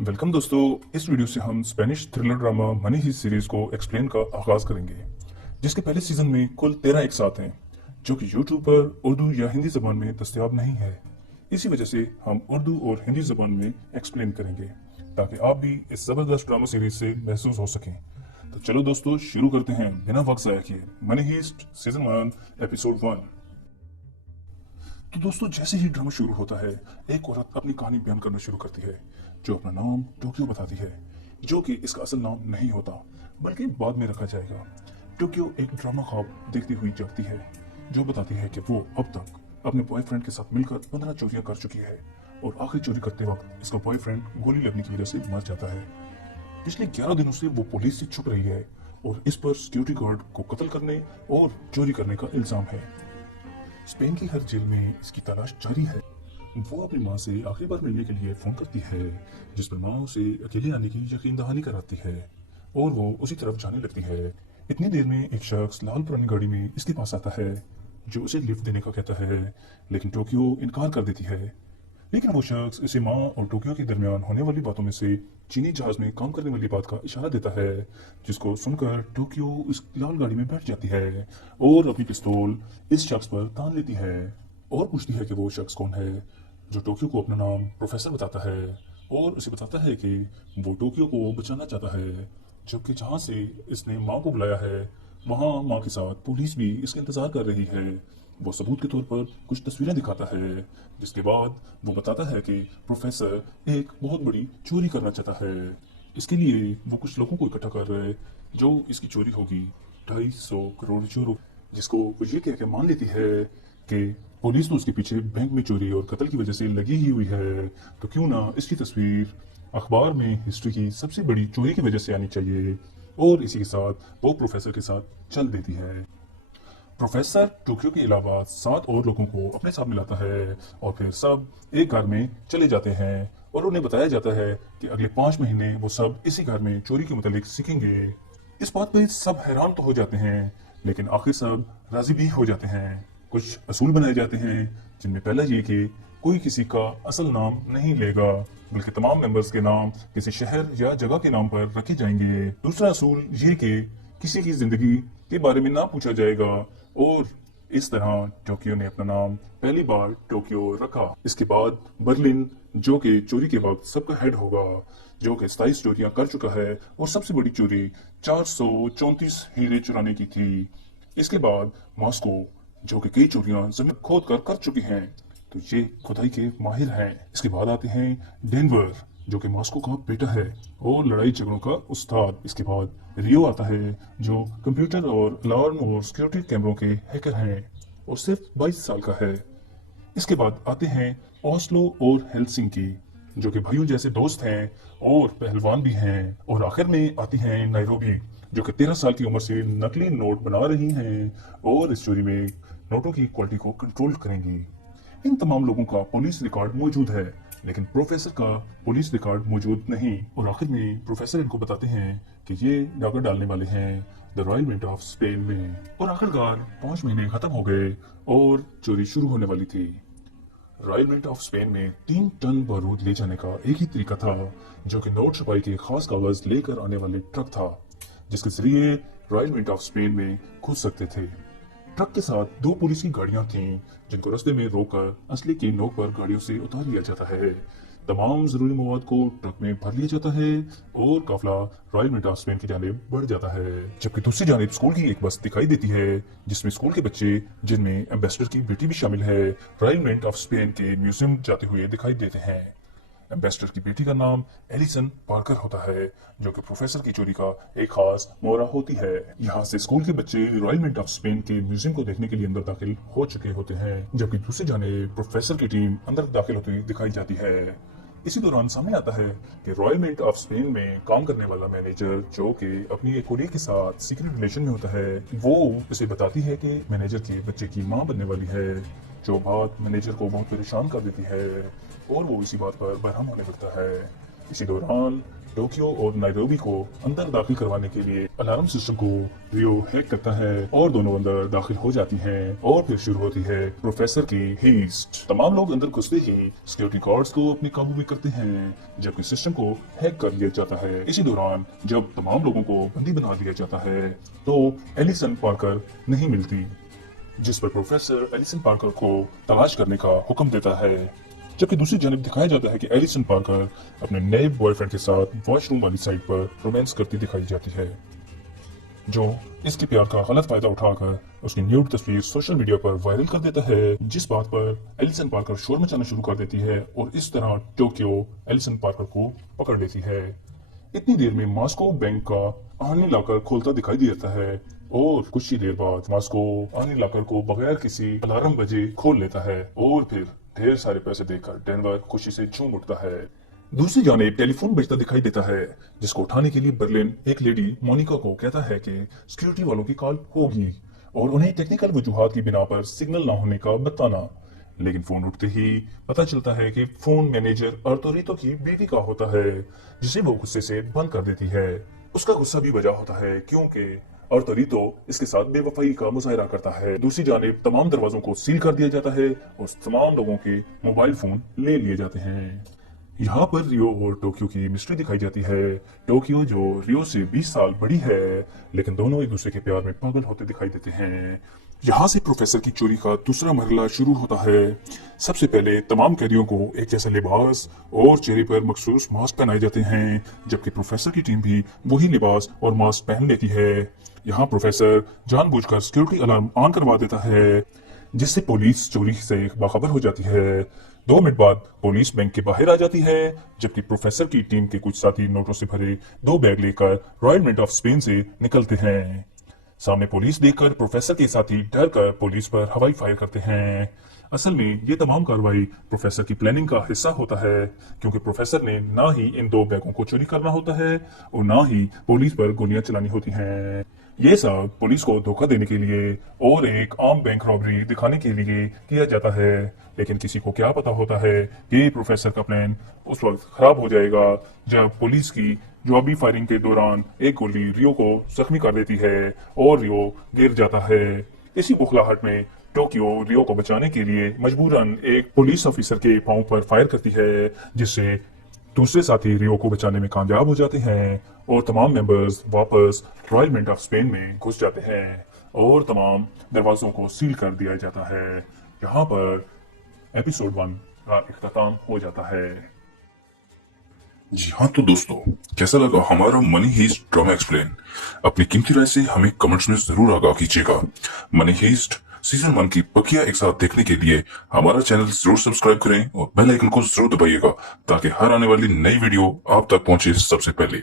Welcome दोस्तों। इस video से हम स्पेनिश थ्रिलर ड्रामा मनी ही सीरीज को एक्सप्लेन का आगाज करेंगे, जिसके पहले सीजन में कुल 13 एक साथ हैं, जो कि यूट्यूब पर उर्दू या हिंदी जबान में दस्तयाब नहीं है। इसी वजह से हम उर्दू और हिंदी जबान में एक्सप्लेन करेंगे, ताकि आप भी इस जबरदस्त ड्रामा सीरीज से महसूस हो सकें। तो चलो दोस्तों, शुरू करते हैं बिना वक्त जाया किए मनी हीस्ट सीजन 1 एपिसोड 1। तो दोस्तों, जैसे ही ड्रामा शुरू होता है, एक औरत अपनी कहानी बयान करना शुरू करती है, जो अपना नाम टोक्यो बताती है, जो कि इसका असल नाम नहीं होता, बल्कि बाद में रखा जाएगा। टोक्यो एक ड्रामा ख्वाब देखती हुई जागती है, जो बताती है कि वो अब तक अपने बॉयफ्रेंड के साथ मिलकर 15 चोरियां कर चुकी है, और आखिरी चोरी करते वक्त इसका बॉयफ्रेंड गोली लगने की वजह से मर जाता है। पिछले 11 दिनों से वो पुलिस से छुप रही है, और इस पर सिक्योरिटी गार्ड को कत्ल करने और चोरी करने का इल्जाम है। स्पेन की हर जेल में इसकी तलाश जारी है। वो अपनी माँ से आखिरी बार मिलने के लिए फोन करती है, जिस पर माँ उसे अकेले आने की यकीन दहानी कराती है, और वो उसी तरफ जाने लगती है। इतनी देर में एक शख्स लाल पुरानी गाड़ी में इसके पास आता है, जो उसे लिफ्ट देने का कहता है, लेकिन टोक्यो इनकार कर देती है। लेकिन वो शख्स इसे माँ और टोक्यो के दरमियान होने वाली बातों में से चीनी जहाज में काम करने वाली बात का इशारा देता है, जिसको सुनकर टोक्यो उस लाल गाड़ी में बैठ जाती है और अपनी पिस्तौल इस शख्स पर तान लेती है, और पूछती है कि वो शख्स कौन है, जो टोक्यो को अपना नाम प्रोफेसर बताता है, और उसे बताता है कि वो टोक्यो को बचाना चाहता है, जबकि जहाँ से इसने माँ को बुलाया है, वहाँ माँ के साथ पुलिस भी इसका इंतजार कर रही है। वो सबूत के तौर पर कुछ तस्वीरें दिखाता है, जिसके बाद वो बताता है कि प्रोफेसर एक बहुत बड़ी चोरी करना चाहता है। इसके लिए वो कुछ लोगों को इकट्ठा कर रहा है, जो इसकी चोरी होगी 250 करोड़ यूरो, जिसको वो ये कह के मान लेती है कि पुलिस तो उसके पीछे बैंक में चोरी और कत्ल की वजह से लगी ही हुई है, तो क्यों ना इसकी तस्वीर अखबार में हिस्ट्री की सबसे बड़ी चोरी की वजह से आनी चाहिए। और इसी के साथ वो प्रोफेसर के साथ चल देती है। प्रोफेसर टोक्यो के अलावा 7 और लोगों को अपने साथ मिलाता है, और फिर सब एक घर में चले जाते हैं, और उन्हें बताया जाता है कि अगले 5 महीने वो सब इसी घर में चोरी के मुतालिक सीखेंगे। इस बात पे सब हैरान तो हो जाते हैं, लेकिन आखिर सब राजी भी हो जाते हैं। कुछ असूल बनाए जाते हैं, जिनमें पहला ये कि कोई किसी का असल नाम नहीं लेगा, बल्कि तमाम मेंबर्स के नाम किसी शहर या जगह के नाम पर रखे जाएंगे। दूसरा असूल ये कि किसी की जिंदगी के बारे में ना पूछा जाएगा, और इस तरह टोक्यो ने अपना नाम पहली बार टोक्यो रखा। इसके बाद बर्लिन, जो कि चोरी के वक्त सबका हेड होगा, जो कि 27 चोरियां कर चुका है, और सबसे बड़ी चोरी 434 हीरे चुराने की थी। इसके बाद मॉस्को, जो कि कई चोरियां जमीन खोद कर चुकी हैं, तो ये खुदाई के माहिर हैं। इसके बाद आते हैं डेनवर, जो कि मॉस्को का बेटा है और लड़ाई झगड़ों का उस्ताद। इसके बाद रियो आता है, जो कंप्यूटर और अलार्म और सिक्योरिटी कैमरों के हैकर हैं, और सिर्फ 22 साल का है। इसके बाद आते हैं ओस्लो और हेलसिंकी, जो कि भाइयों जैसे दोस्त हैं और पहलवान भी हैं। और आखिर में आती हैं नायरोबी, जो कि 13 साल की उम्र से नकली नोट बना रही हैं, और इस चोरी में नोटों की क्वालिटी को कंट्रोल करेंगी। इन तमाम लोगों का पुलिस रिकॉर्ड मौजूद है, लेकिन प्रोफेसर का पुलिस रिकॉर्ड मौजूद नहीं। और आखिर में प्रोफेसर इनको बताते हैं कि ये डाका डालने वाले हैं the royal mint of Spain में। और आखिरकार 5 महीने खत्म हो गए और चोरी शुरू होने वाली थी। रॉयल मिंट ऑफ स्पेन में 3 टन बारूद ले जाने का एक ही तरीका था, जो कि नोट छपाई के खास कागज लेकर आने वाले ट्रक था, जिसके जरिए रॉयल मिंट ऑफ स्पेन में घुस सकते थे। ट्रक के साथ 2 पुलिस की गाड़ियां थीं, जिनको रास्ते में रोककर असली की नोक पर गाड़ियों से उतार लिया जाता है। तमाम जरूरी मवाद को ट्रक में भर लिया जाता है, और काफिला रॉयल मिंट ऑफ स्पेन की जानिब बढ़ जाता है। जबकि दूसरी जानिब स्कूल की एक बस दिखाई देती है, जिसमें स्कूल के बच्चे, जिनमें एम्बेसडर की बेटी भी शामिल है, रॉयल मिंट ऑफ स्पेन के म्यूजियम जाते हुए दिखाई देते हैं। एम्बेसडर की बेटी का नाम एलिसन पार्कर होता है, जो कि प्रोफेसर की चोरी का एक खास मोहरा होती है। यहाँ से स्कूल के बच्चे रॉयल मिंट ऑफ स्पेन के म्यूजियम को देखने के लिए अंदर दाखिल हो चुके होते हैं, जबकि दूसरी जाने प्रोफेसर की टीम अंदर दाखिल होती हुई दिखाई जाती है। इसी दौरान सामने आता है कि रॉयल मिंट ऑफ स्पेन में काम करने वाला मैनेजर, जो कि अपनी एक कोलीग के साथ सीक्रेट रिलेशन में होता है, वो उसे बताती है कि मैनेजर के बच्चे की माँ बनने वाली है, जो बात मैनेजर को बहुत परेशान कर देती है, और वो इसी बात पर बहरान होने लगता है। इसी दौरान टोक्यो और नाइरोबी को अंदर दाखिल करवाने के लिए अलार्म सिस्टम को रियो हैक करता है और दोनों अंदर दाखिल हो जाती हैं और फिर शुरू होती है प्रोफेसर की हीस्ट। तमाम लोग अंदर घुसते ही सिक्योरिटी गार्ड्स को अपने काबू में करते हैं जबकि सिस्टम को हैक कर लिया जाता है। इसी दौरान जब तमाम लोगों को बंदी बना दिया जाता है तो एलिसन पार्कर नहीं मिलती, जिस पर प्रोफेसर एलिसन पार्कर को तलाश करने का हुक्म देता है। जबकि दूसरी जानब दिखाया जाता है कि एलिसन पार्कर अपने नए बॉयफ्रेंड के साथ वॉशरूम वाली साइड पर रोमांस करती दिखाई जाती है, जो इसके प्यार का गलत फायदा उठाकर उसकी न्यूड तस्वीर सोशल मीडिया पर वायरल कर देता है, जिस बात पर एलिसन पार्कर शोर मचाना शुरू कर देती है और इस तरह टोक्यो एलिसन पार्कर को पकड़ लेती है। इतनी देर में मॉस्को बैंक का आनी लॉकर खोलता दिखाई देता है और कुछ ही देर बाद मॉस्को आनी लॉकर को बगैर किसी अलार्म बजे खोल लेता है और फिर ढेर सारे पैसे देखकर डेनवर खुशी से झूम उठता है। दूसरी जानिब टेलीफोन बजता दिखाई देता है जिसको उठाने के लिए बर्लिन एक लेडी मोनिका को कहता है कि सिक्योरिटी वालों की कॉल होगी और उन्हें टेक्निकल वजूहात की बिना पर सिग्नल ना होने का बताना। लेकिन फोन उठते ही पता चलता है कि फोन मैनेजर अर्तोरितो की बेटी का होता है, जिसे वो गुस्से से बंद कर देती है। उसका गुस्सा भी वजह होता है क्योंकि अर्तोरितो इसके साथ बेवफाई का मुजाहरा करता है। दूसरी जानिब तमाम दरवाजों को सील कर दिया जाता है और तमाम लोगों के मोबाइल फोन ले लिए जाते हैं। यहाँ पर रियो और टोक्यो की मिस्ट्री दिखाई जाती है। टोक्यो जो रियो से 20 साल बड़ी है, लेकिन दोनों एक दूसरे के प्यार में पागल होते दिखाई देते हैं। यहाँ से प्रोफेसर की चोरी का दूसरा मरहला शुरू होता है। सबसे पहले तमाम कैदियों को एक जैसा लिबास और चेहरे पर मखसूस मास्क पहनाए जाते हैं, जबकि प्रोफेसर की टीम भी वही लिबास और मास्क पहन लेती है। यहाँ प्रोफेसर जानबूझकर सिक्योरिटी अलार्म ऑन करवा देता है, जिससे पुलिस चोरी से बाखबर हो जाती है। 2 मिनट बाद पुलिस बैंक के बाहर आ जाती है, जबकि प्रोफेसर की टीम के कुछ साथी नोटों से भरे 2 बैग लेकर रॉयल मिंट ऑफ स्पेन से निकलते हैं। सामने पुलिस देखकर प्रोफेसर के साथी डर कर पुलिस पर हवाई फायर करते हैं। असल में ये तमाम कार्रवाई प्रोफेसर की प्लानिंग का हिस्सा होता है, क्योंकि प्रोफेसर ने ना ही इन 2 बैगों को चोरी करना होता है और ना ही पुलिस पर गोलियां चलानी होती हैं। ये सब पुलिस को धोखा देने के लिए और एक आम बैंक रॉबरी दिखाने के लिए किया जाता है। लेकिन किसी को क्या पता होता है कि प्रोफेसर का प्लान उस वक्त खराब हो जाएगा जब पुलिस की जवाबी फायरिंग के दौरान एक गोली रियो को जख्मी कर देती है और रियो गिर जाता है। इसी बुखलाहट में टोक्यो रियो को बचाने के लिए मजबूरन एक पुलिस ऑफिसर के पांव पर फायर करती है, जिससे दूसरे साथी रियो को बचाने में कामयाब हो जाते हैं और तमाम मेंबर्स वापस रॉयल मिंट ऑफ स्पेन में घुस जाते हैं और तमाम दरवाजों को सील कर दिया जाता है। यहाँ पर एपिसोड 1 का इख्तिताम हो जाता है। जी हाँ, तो दोस्तों कैसा लगा हमारा मनी हेस्ट ड्रामा एक्सप्लेन? अपनी कीमती राय से हमें कमेंट्स में जरूर आगाह कीजिएगा। मनी हेस्ट सीजन 1 की बकिया एक साथ देखने के लिए हमारा चैनल जरूर सब्सक्राइब करें और बेल आइकन को जरूर दबाइएगा ताकि हर आने वाली नई वीडियो आप तक पहुंचे सबसे पहले।